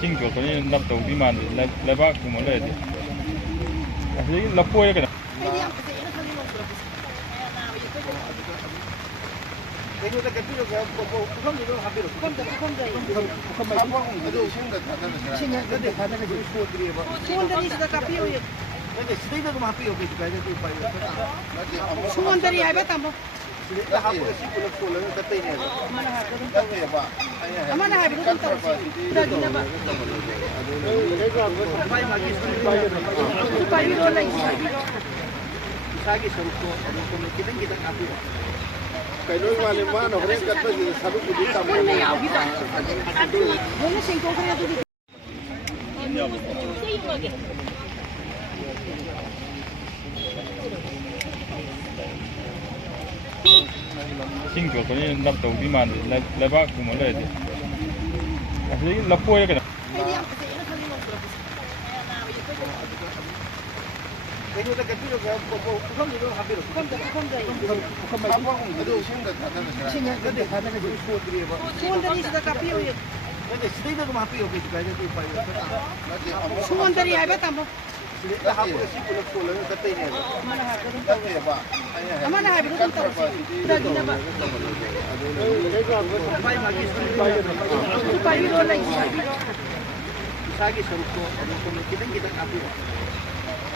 Sinh chuột cái nắp tàu đi màn lấy bác cùng một lời thì cái lập quay cái Kay noi wale mano kare katpa ji sabu kudi tam नहीं आओगी तो बोले सिंको करे तो sinh chuột cái nắp tàu đi màn lấy bác cùng một lời thì cái lập quay cái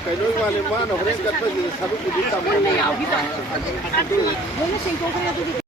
kay noi wale mano kare katpa ji sabu kudi tam नहीं आओगी तो बोले सिंको करे तो